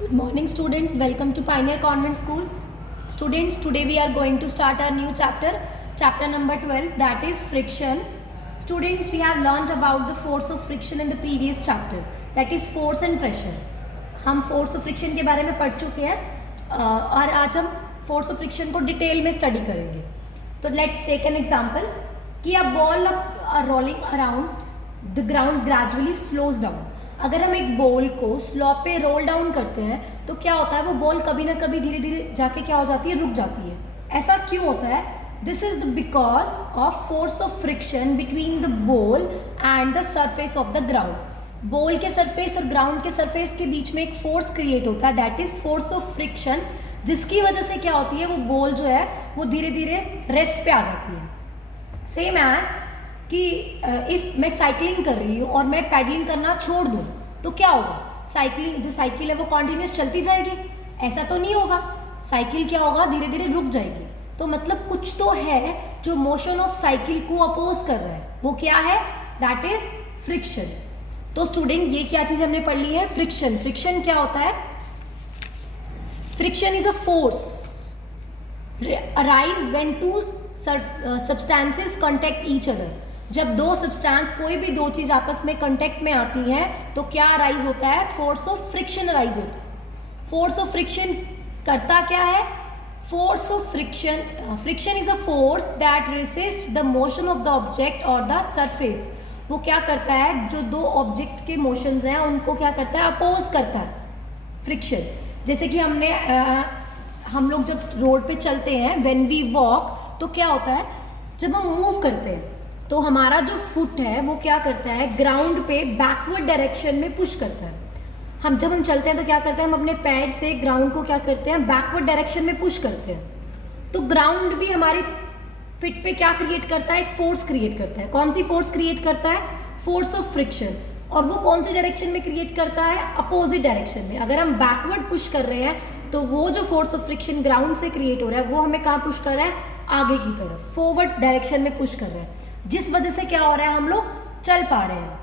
Good morning students, welcome to Pioneer Convent School. Students, today we are going to start our new chapter number 12, that is friction. Students, we have learned about the force of friction in the previous chapter, that is force and pressure. हम force of friction के बारे में पढ़ चुके हैं और आज हम force of friction को डिटेल में स्टडी करेंगे. तो let's take an example कि a ball rolling around the ground gradually slows down. अगर हम एक बॉल को स्लॉप पे रोल डाउन करते हैं तो क्या होता है, वो बॉल कभी ना कभी धीरे धीरे जाके क्या हो जाती है, रुक जाती है. ऐसा क्यों होता है? This is because of force of friction between the ball and the surface of the ground. Ball के सरफेस और ग्राउंड के सरफेस के बीच में एक फोर्स क्रिएट होता है, that is force of friction, जिसकी वजह से क्या होती है, वो बॉल जो है वो धीरे धीरे रेस्ट पे आ जाती है. सेम एज कि इफ़ मैं साइकिलिंग कर रही हूँ और मैं पैडलिंग करना छोड़ दूँ तो क्या होगा, साइकिल है वो कॉन्टिन्यूस चलती जाएगी? ऐसा तो नहीं होगा. साइकिल क्या होगा, धीरे धीरे रुक जाएगी. तो मतलब कुछ तो है जो मोशन ऑफ साइकिल को अपोज कर रहा है, वो क्या है, दैट इज फ्रिक्शन. तो स्टूडेंट, ये क्या चीज़ हमने पढ़ ली है, फ्रिक्शन. फ्रिक्शन क्या होता है? Friction is a force arise when two substances contact each other. जब दो सब्सटेंस, कोई भी दो चीज़ आपस में कांटेक्ट में आती हैं तो क्या अराइज होता है, फोर्स ऑफ फ्रिक्शन अराइज होता है. फोर्स ऑफ फ्रिक्शन करता क्या है, force of friction is a force that resist the motion of the object और द सरफेस. वो क्या करता है, जो दो ऑब्जेक्ट के मोशंस हैं उनको क्या करता है, अपोज करता है फ्रिक्शन. जैसे कि हम लोग जब रोड पे चलते हैं, व्हेन वी वॉक, तो क्या होता है, जब हम मूव करते हैं तो हमारा जो फुट है वो क्या करता है, ग्राउंड पे बैकवर्ड डायरेक्शन में पुश करता है. जब हम चलते हैं तो क्या करते हैं, हम अपने पैर से ग्राउंड को क्या करते हैं, बैकवर्ड डायरेक्शन में पुश करते हैं. तो ग्राउंड भी हमारी फिट पे क्या क्रिएट करता है, एक फोर्स क्रिएट करता है. कौन सी फोर्स क्रिएट करता है, फोर्स ऑफ फ्रिक्शन. और वो कौन सी डायरेक्शन में क्रिएट करता है, अपोजिट डायरेक्शन में. अगर हम बैकवर्ड पुश कर रहे हैं तो वो जो फोर्स ऑफ फ्रिक्शन ग्राउंड से क्रिएट हो रहा है वो हमें कहाँ पुश कर रहा है, आगे की तरफ, फॉरवर्ड डायरेक्शन में पुश कर रहे हैं. जिस वजह से क्या हो रहा है, हम लोग चल पा रहे हैं.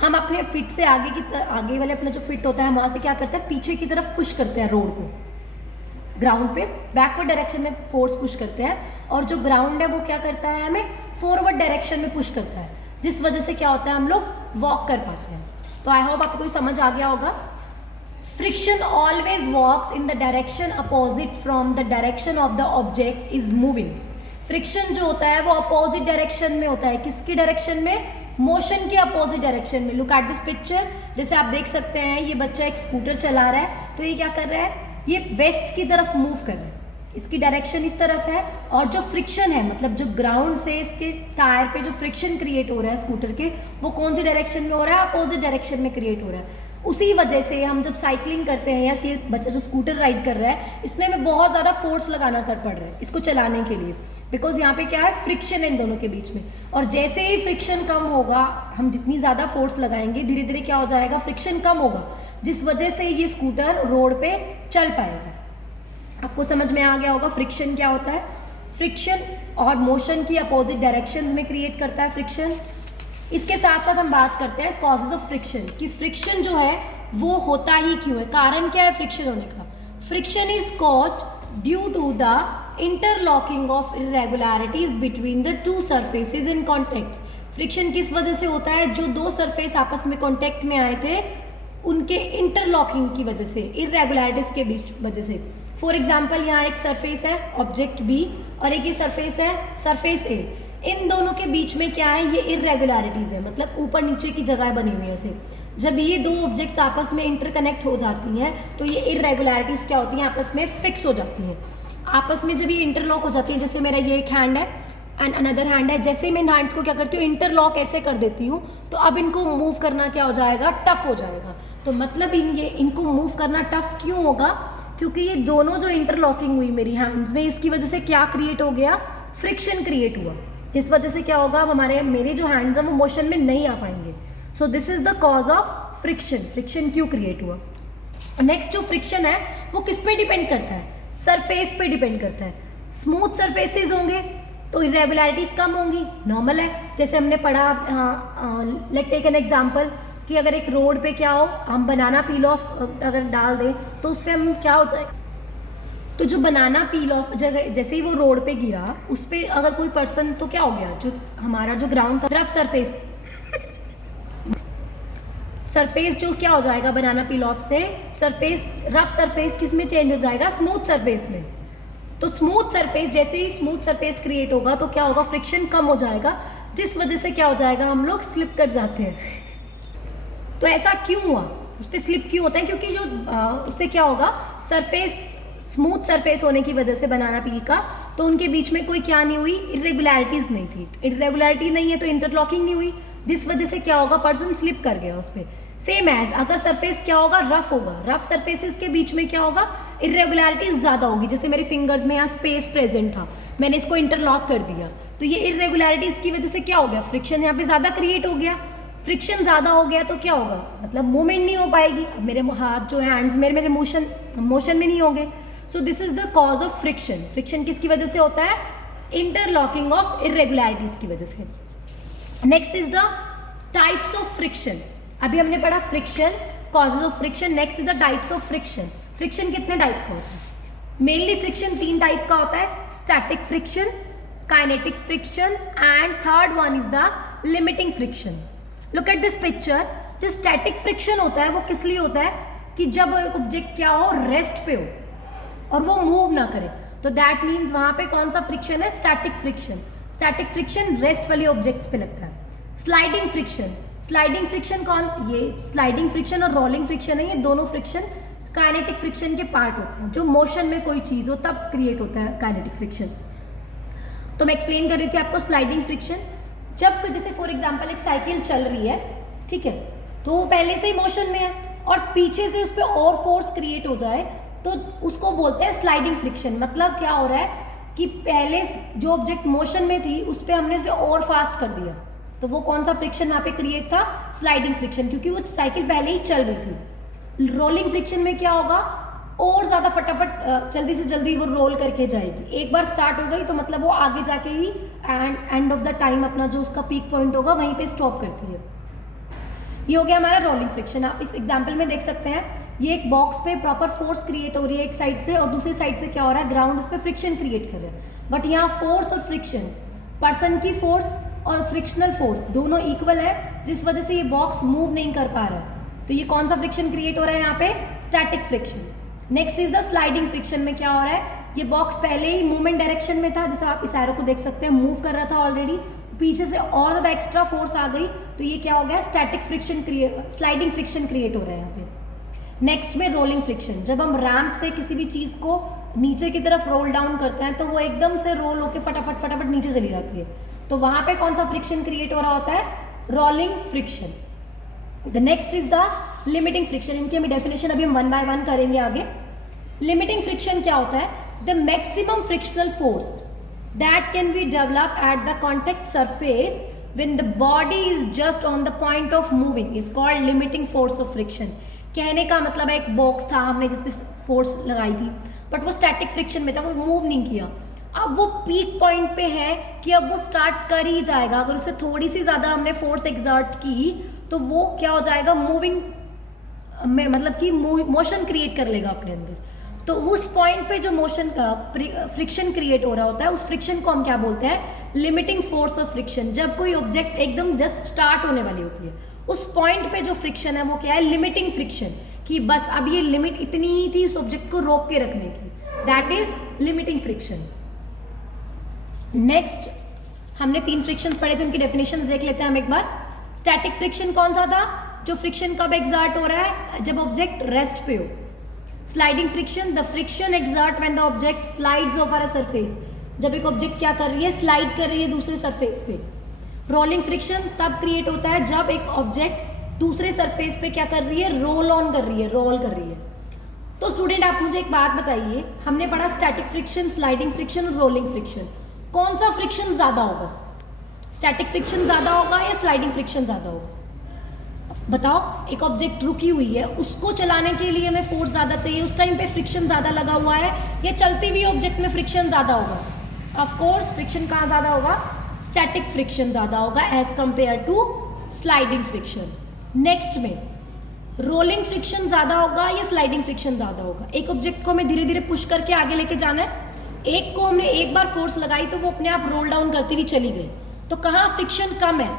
हम अपने फिट से आगे वाले अपना जो फिट होता है वहां से क्या करते हैं, पीछे की तरफ पुश करते हैं रोड को. ग्राउंड पे बैकवर्ड डायरेक्शन में फोर्स पुश करते हैं और जो ग्राउंड है वो क्या करता है, हमें फॉरवर्ड डायरेक्शन में पुश करता है. जिस वजह से क्या होता है, हम लोग वॉक कर पाते हैं. तो आई होप आपको समझ आ गया होगा. Friction always works in the direction opposite from the direction of the object is moving. Friction जो होता है वो अपोजिट डायरेक्शन में होता है. किसकी डायरेक्शन में, मोशन के अपोजिट डायरेक्शन में. Look at this picture. जैसे आप देख सकते हैं ये बच्चा एक स्कूटर चला रहा है, तो ये क्या कर रहा है, ये वेस्ट की तरफ मूव कर रहा है. इसकी डायरेक्शन इस तरफ है और जो फ्रिक्शन है, मतलब जो ग्राउंड से इसके टायर पे जो फ्रिक्शन क्रिएट हो रहा है स्कूटर के, वो कौन सी डायरेक्शन में हो रहा है, अपोजिट डायरेक्शन में क्रिएट हो रहा है. उसी वजह से हम जब साइकिलिंग करते हैं या ये बच्चा जो स्कूटर राइड कर रहा है, इसमें हमें बहुत ज़्यादा फोर्स लगाना पड़ रहा है इसको चलाने के लिए, बिकॉज यहाँ पे क्या है, फ्रिक्शन है इन दोनों के बीच में. और जैसे ही फ्रिक्शन कम होगा, हम जितनी ज़्यादा फोर्स लगाएंगे धीरे धीरे क्या हो जाएगा, फ्रिक्शन कम होगा, जिस वजह से ये स्कूटर रोड पे चल पाएगा. आपको समझ में आ गया होगा फ्रिक्शन क्या होता है. फ्रिक्शन और मोशन की अपोजिट डायरेक्शंस में क्रिएट करता है फ्रिक्शन. इसके साथ साथ हम बात करते हैं कॉजेज ऑफ फ्रिक्शन, कि फ्रिक्शन जो है वो होता ही क्यों है, कारण क्या है फ्रिक्शन होने का. Friction is caused due to the interlocking of irregularities between the two surfaces in contact. Friction किस वजह से होता है, जो दो सरफेस आपस में कॉन्टेक्ट में आए थे उनके इंटरलॉकिंग की वजह से, इरेगुलरिटीज के बीच वजह से. फॉर एग्जाम्पल, यहाँ एक सरफेस है ऑब्जेक्ट बी और एक ये सरफेस है सरफेस ए. इन दोनों के बीच में क्या है, ये इरेगुलरिटीज़ है, मतलब ऊपर नीचे की जगह बनी हुई है ऐसे. जब ये दो ऑब्जेक्ट्स आपस में इंटरकनेक्ट हो जाती हैं तो ये इरेगुलरिटीज़ क्या होती हैं, आपस में फिक्स हो जाती हैं. आपस में जब ये इंटरलॉक हो जाती है, जैसे मेरा ये एक हैंड है एंड अनदर हैंड है, जैसे ही मैं इन हैंड्स को क्या करती हूँ, इंटरलॉक ऐसे कर देती हूँ, तो अब इनको मूव करना क्या हो जाएगा, टफ हो जाएगा. तो मतलब इनको मूव करना टफ क्यों होगा, क्योंकि ये दोनों जो इंटरलॉकिंग हुई मेरी हैंड्स में, इसकी वजह से क्या क्रिएट हो गया, फ्रिक्शन क्रिएट हुआ. जिस वजह से क्या होगा, मेरे जो हैंड्स हैं वो मोशन में नहीं आ पाएंगे. So this is the cause of friction. Friction क्यों क्रिएट हुआ. नेक्स्ट जो फ्रिक्शन है वो किस पे डिपेंड करता है, सरफेस पे डिपेंड करता है. स्मूथ सरफेसेस होंगे तो इरेगुलरिटीज कम होंगी, नॉर्मल है. जैसे हमने पढ़ा, लेट टेक एन एग्जांपल कि अगर एक रोड पे क्या हो, हम बनाना पील ऑफ अगर डाल दें तो उस पर हम क्या हो जाए, तो जो बनाना पील ऑफ जगह जैसे ही वो रोड पे गिरा उस पर अगर कोई पर्सन, तो क्या हो गया, जो हमारा जो ग्राउंड था रफ सरफेस जो क्या हो जाएगा बनाना पील ऑफ से, सरफेस रफ सरफेस किस में चेंज हो जाएगा, स्मूथ सरफेस में। तो स्मूथ सरफेस, जैसे ही स्मूथ सरफेस क्रिएट होगा तो क्या होगा, फ्रिक्शन कम हो जाएगा, जिस वजह से क्या हो जाएगा, हम लोग स्लिप कर जाते हैं। तो ऐसा क्यों हुआ, उस पर स्लिप क्यों होता है, क्योंकि जो उससे क्या होगा, सरफेस स्मूथ सरफेस होने की वजह से बनाना पील का, तो उनके बीच में कोई क्या नहीं हुई, इरेगुलरिटीज नहीं थी। इरेगुलरिटी नहीं है तो इंटरलॉकिंग नहीं हुई, जिस वजह से क्या होगा, पर्सन स्लिप कर गया उस पर। सेम एज अगर सरफेस क्या होगा, रफ होगा, रफ सरफेसेस के बीच में क्या होगा, इरेगुलरिटीज ज़्यादा होगी। जैसे मेरे फिंगर्स में यहाँ स्पेस प्रेजेंट था, मैंने इसको इंटरलॉक कर दिया, तो ये इरेगुलरिटीज की वजह से क्या हो गया, फ्रिक्शन यहाँ पे ज़्यादा क्रिएट हो गया। फ्रिक्शन ज़्यादा हो गया तो क्या होगा, मतलब मूवमेंट नहीं हो पाएगी, अब मेरे हाथ जो हैंड्स मेरे मोशन में नहीं होंगे। So this is the cause of friction. Friction किसकी वजह से होता है, इंटरलॉकिंग ऑफ इरेगुलरिटीज की वजह से। Next is the types of friction. अभी हमने पढ़ा friction, causes of friction, next is the types of friction. Friction कितने टाइप का होता है, मेनली फ्रिक्शन 3 टाइप का होता है, static friction, kinetic friction and third one is the limiting friction. Look at this picture. जो स्टैटिक फ्रिक्शन होता है वो किस लिए होता है, कि जब एक ऑब्जेक्ट क्या हो, रेस्ट पे हो और वो मूव ना करे, तो दैट मीन्स वहां पे कौन सा फ्रिक्शन है, static friction. Static friction rest वाले ऑब्जेक्ट्स पे लगता है। स्लाइडिंग फ्रिक्शन, स्लाइडिंग फ्रिक्शन ये स्लाइडिंग फ्रिक्शन और रोलिंग फ्रिक्शन है, ये दोनों फ्रिक्शन काइनेटिक फ्रिक्शन के पार्ट होते हैं। जो मोशन में कोई चीज हो तब क्रिएट होता है काइनेटिक फ्रिक्शन। तो मैं एक्सप्लेन कर रही थी आपको स्लाइडिंग फ्रिक्शन। जब जैसे फॉर एग्जांपल एक साइकिल चल रही है, ठीक है, तो वो पहले से ही मोशन में है और पीछे से उस पर और फोर्स क्रिएट हो जाए तो उसको बोलते हैं स्लाइडिंग फ्रिक्शन। मतलब क्या हो रहा है कि पहले जो ऑब्जेक्ट मोशन में थी उस पर हमने उसे और फास्ट कर दिया, तो वो कौन सा फ्रिक्शन वहाँ पे क्रिएट था, स्लाइडिंग फ्रिक्शन, क्योंकि वो साइकिल पहले ही चल रही थी। रोलिंग फ्रिक्शन में क्या होगा, और ज़्यादा फटाफट जल्दी से जल्दी वो रोल करके जाएगी। एक बार स्टार्ट हो गई तो मतलब वो आगे जाके ही एंड ऑफ द टाइम अपना जो उसका पीक पॉइंट होगा वहीं पे स्टॉप करती है। ये हो गया हमारा रोलिंग फ्रिक्शन। आप इस एग्जाम्पल में देख सकते हैं, ये एक बॉक्स पे प्रॉपर फोर्स क्रिएट हो रही है एक साइड से और दूसरी साइड से क्या हो रहा है, ग्राउंड उस पर फ्रिक्शन क्रिएट कर रहा है। बट यहाँ फोर्स और फ्रिक्शन, पर्सन की फोर्स और फ्रिक्शनल फोर्स दोनों इक्वल है, जिस वजह से ये बॉक्स मूव नहीं कर पा रहा है। तो ये कौन सा फ्रिक्शन क्रिएट हो रहा है यहाँ पे, static friction. Next is the sliding friction में क्या हो रहा है, ये बॉक्स पहले ही मूवमेंट डायरेक्शन में था, जैसे आप इस एरो को देख सकते हैं, मूव कर रहा था ऑलरेडी, पीछे से और ज़्यादा एक्स्ट्रा फोर्स आ गई तो ये क्या हो गया, static friction sliding friction create हो रहा है यहाँ पे। नेक्स्ट में रोलिंग फ्रिक्शन, जब हम रैंप से किसी भी चीज़ को नीचे की तरफ रोल डाउन करते हैं तो वो एकदम से रोल होकर फटाफट नीचे चली जाती है, तो वहाँ पे कौन सा फ्रिक्शन क्रिएट हो रहा होता है, rolling friction. The next is the limiting friction. इनकी हमें डेफिनेशन अभी हम 1 बाय 1 करेंगे आगे। लिमिटिंग फ्रिक्शन क्या होता है, the maximum frictional force that can be develop at the contact surface when the body is just on the point of moving is called limiting force of friction. कहने का मतलब है एक बॉक्स था, हमने जिसपे फोर्स लगाई थी बट वो स्टैटिक फ्रिक्शन में था, वो मूव नहीं किया। अब वो पीक पॉइंट पे है कि अब वो स्टार्ट कर ही जाएगा, अगर उसे थोड़ी सी ज़्यादा हमने फोर्स एक्सर्ट की तो वो क्या हो जाएगा, मूविंग में मतलब कि मोशन क्रिएट कर लेगा अपने अंदर। तो उस पॉइंट पे जो मोशन का फ्रिक्शन क्रिएट हो रहा होता है, उस फ्रिक्शन को हम क्या बोलते हैं, लिमिटिंग फोर्स ऑफ फ्रिक्शन। जब कोई ऑब्जेक्ट एकदम जस्ट स्टार्ट होने वाली होती है उस पॉइंट पे जो फ्रिक्शन है वो क्या है, लिमिटिंग फ्रिक्शन, कि बस अब ये लिमिट इतनी ही थी उस ऑब्जेक्ट को रोक के रखने की, that is limiting friction. Next हमने 3 फ्रिक्शन पढ़े थे, उनकी डेफिनेशंस देख लेते हैं हम एक बार। स्टैटिक फ्रिक्शन कौन सा था, जो फ्रिक्शन कब एक्सर्ट हो रहा है, जब ऑब्जेक्ट रेस्ट पे हो। Sliding friction, the friction exert when the object slides over a surface, जब एक ऑब्जेक्ट क्या कर रही है, स्लाइड कर रही है दूसरे सरफेस पे। रोलिंग फ्रिक्शन तब क्रिएट होता है जब एक ऑब्जेक्ट दूसरे सरफेस पे क्या कर रही है, रोल ऑन कर रही है, रोल कर रही है। तो स्टूडेंट आप मुझे एक बात बताइए, हमने पढ़ा स्टैटिक फ्रिक्शन, स्लाइडिंग फ्रिक्शन और रोलिंग फ्रिक्शन, कौन सा फ्रिक्शन ज़्यादा होगा, स्टैटिक फ्रिक्शन ज़्यादा होगा या स्लाइडिंग फ्रिक्शन ज़्यादा होगा, बताओ। एक ऑब्जेक्ट रुकी हुई है, उसको चलाने के लिए हमें फोर्स ज़्यादा चाहिए, उस टाइम पे फ्रिक्शन ज़्यादा लगा हुआ है, या चलती हुई ऑब्जेक्ट में फ्रिक्शन ज़्यादा होगा, ऑफ कोर्स फ्रिक्शन कहाँ ज़्यादा होगा, स्टैटिक फ्रिक्शन ज़्यादा होगा as compare to sliding friction. Next में रोलिंग फ्रिक्शन ज़्यादा होगा या स्लाइडिंग फ्रिक्शन ज़्यादा होगा? एक ऑब्जेक्ट को हमें धीरे धीरे पुश करके आगे लेके जाना है, एक को हमने एक बार फोर्स लगाई तो वो अपने आप रोल डाउन करती हुई चली गई, तो कहाँ फ्रिक्शन कम है?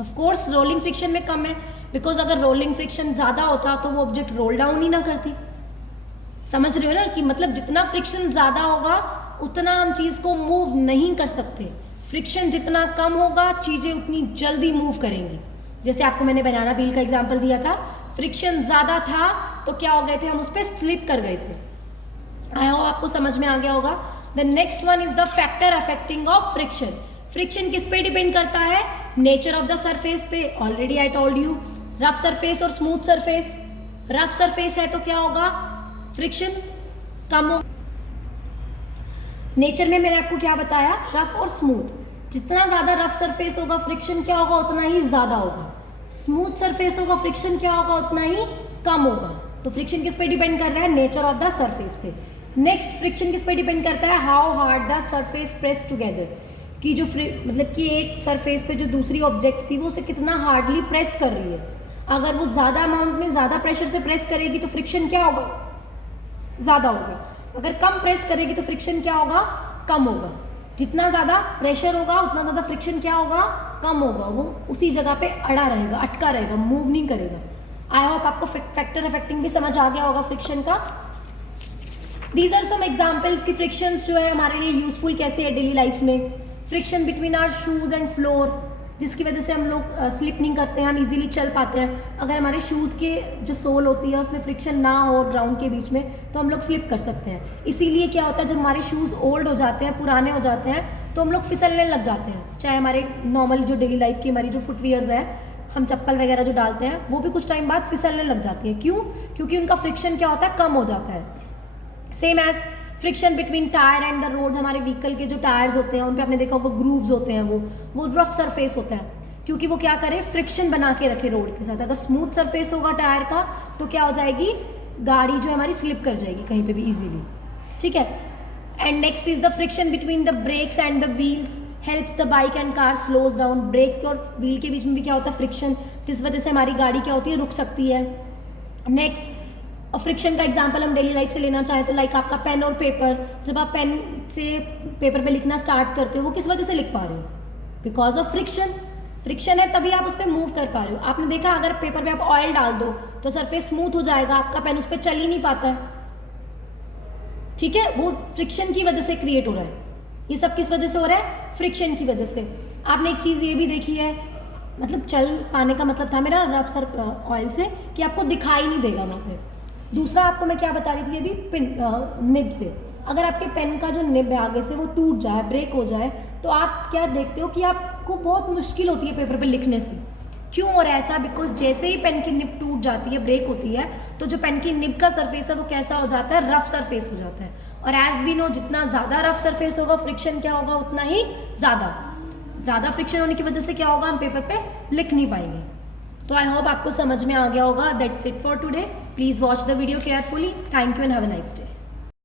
ऑफ कोर्स रोलिंग फ्रिक्शन में कम है, बिकॉज अगर रोलिंग फ्रिक्शन ज़्यादा होता तो वो ऑब्जेक्ट रोल डाउन ही ना करती। समझ रहे हो ना कि मतलब जितना फ्रिक्शन ज़्यादा होगा उतना हम चीज़ को मूव नहीं कर सकते, फ्रिक्शन जितना कम होगा चीज़ें उतनी जल्दी मूव करेंगी। जैसे आपको मैंने बनाना व्हील का एग्जांपल दिया था, फ्रिक्शन ज़्यादा था तो क्या हो गए थे, हम उस पर स्लिप कर गए थे। आई होप आपको समझ में आ गया होगा। The next one is the factor affecting of friction. Friction किस पे डिपेंड करता है? नेचर ऑफ द सरफेस पे। Already I told you, rough surface और स्मूथ सरफेस। रफ सरफेस है तो क्या होगा, फ्रिक्शन कम हो। नेचर में मैंने आपको क्या बताया, रफ और स्मूथ। जितना ज़्यादा रफ सरफेस होगा फ्रिक्शन क्या होगा, उतना ही ज़्यादा होगा। स्मूथ सरफेस होगा फ्रिक्शन क्या होगा, उतना ही कम होगा। तो फ्रिक्शन किस पे डिपेंड कर रहा है, नेचर ऑफ द सरफेस पे। नेक्स्ट फ्रिक्शन किस पे डिपेंड करता है, how hard the surface press together, कि जो मतलब कि एक सरफेस पे जो दूसरी ऑब्जेक्ट थी वो उसे कितना हार्डली प्रेस कर रही है। अगर वो ज़्यादा अमाउंट में ज़्यादा प्रेशर से प्रेस करेगी तो फ्रिक्शन क्या होगा, ज़्यादा होगा। अगर कम प्रेस करेगी तो फ्रिक्शन क्या होगा, कम होगा। जितना ज़्यादा प्रेशर होगा उतना ज़्यादा फ्रिक्शन क्या होगा, कम होगा। वो उसी जगह पे अड़ा रहेगा, अटका रहेगा, मूव नहीं करेगा। आई होप आपको फैक्टर अफेक्टिंग भी समझ आ गया होगा फ्रिक्शन का। दीज आर सम एग्जाम्पल्स कि फ्रिक्शंस जो है हमारे लिए यूजफुल कैसे है डेली लाइफ में। Friction between our shoes and floor, जिसकी वजह से हम लोग स्लिप नहीं करते हैं, हम इजीली चल पाते हैं। अगर हमारे शूज़ के जो सोल होती है उसमें फ्रिक्शन ना हो ग्राउंड के बीच में तो हम लोग स्लिप कर सकते हैं। इसीलिए क्या होता है, जब हमारे शूज़ ओल्ड हो जाते हैं, पुराने हो जाते हैं, तो हम लोग फिसलने लग जाते हैं। चाहे हमारे नॉर्मल जो डेली लाइफ की हमारी जो फुटवियर्स है, हम चप्पल वगैरह जो डालते हैं, वो भी कुछ टाइम बाद फिसलने लग जाती है। क्यों? क्योंकि उनका फ्रिक्शन क्या होता है, कम हो जाता है। Same as friction between tyre and the road. हमारे व्हीकल के जो टायर्स होते हैं उन पे आपने देखा होगा ग्रूव्स होते हैं, वो रफ सरफेस होता है, क्योंकि वो क्या करे, फ्रिक्शन बना के रखे रोड के साथ। अगर स्मूथ सरफेस होगा टायर का तो क्या हो जाएगी, गाड़ी जो हमारी स्लिप कर जाएगी कहीं पे भी इजीली। ठीक है। And next is the friction between the brakes and the wheels, helps the bike and car slows down. Brake और व्हील के बीच में भी क्या होता है, फ्रिक्शन, जिस वजह से हमारी गाड़ी क्या होती है, रुक सकती है। नेक्स्ट, और फ्रिक्शन का एग्जांपल हम डेली लाइफ से लेना चाहें तो लाइक आपका पेन और पेपर, जब आप पेन से पेपर पे लिखना स्टार्ट करते हो वो किस वजह से लिख पा रहे हो, बिकॉज ऑफ फ्रिक्शन। फ्रिक्शन है तभी आप उस पर मूव कर पा रहे हो। आपने देखा अगर पेपर पे आप ऑयल डाल दो तो सरफेस स्मूथ हो जाएगा, आपका पेन उस पर चल ही नहीं पाता है। ठीक है, वो फ्रिक्शन की वजह से क्रिएट हो रहा है। ये सब किस वजह से हो रहा है, फ्रिक्शन की वजह से। आपने एक चीज़ ये भी देखी है, मतलब चल पाने का मतलब था मेरा रफ सर ऑयल से कि आपको दिखाई नहीं देगा वहाँ पे। दूसरा आपको मैं क्या बता रही थी अभी, निब से। अगर आपके पेन का जो निब है आगे से वो टूट जाए, ब्रेक हो जाए, तो आप क्या देखते हो कि आपको बहुत मुश्किल होती है पेपर पे लिखने से। क्यों हो रहा है ऐसा, बिकॉज जैसे ही पेन की निब टूट जाती है, ब्रेक होती है, तो जो पेन की निब का सरफेस है वो कैसा हो जाता है, रफ सरफेस हो जाता है। और एज वी नो, जितना ज़्यादा रफ सरफेस होगा फ्रिक्शन क्या होगा, उतना ही ज़्यादा फ्रिक्शन होने की वजह से क्या होगा, हम पेपर पे लिख नहीं पाएंगे। तो आई होप आपको समझ में आ गया होगा। That's it for today. Please watch the video carefully. Thank you and have a nice day.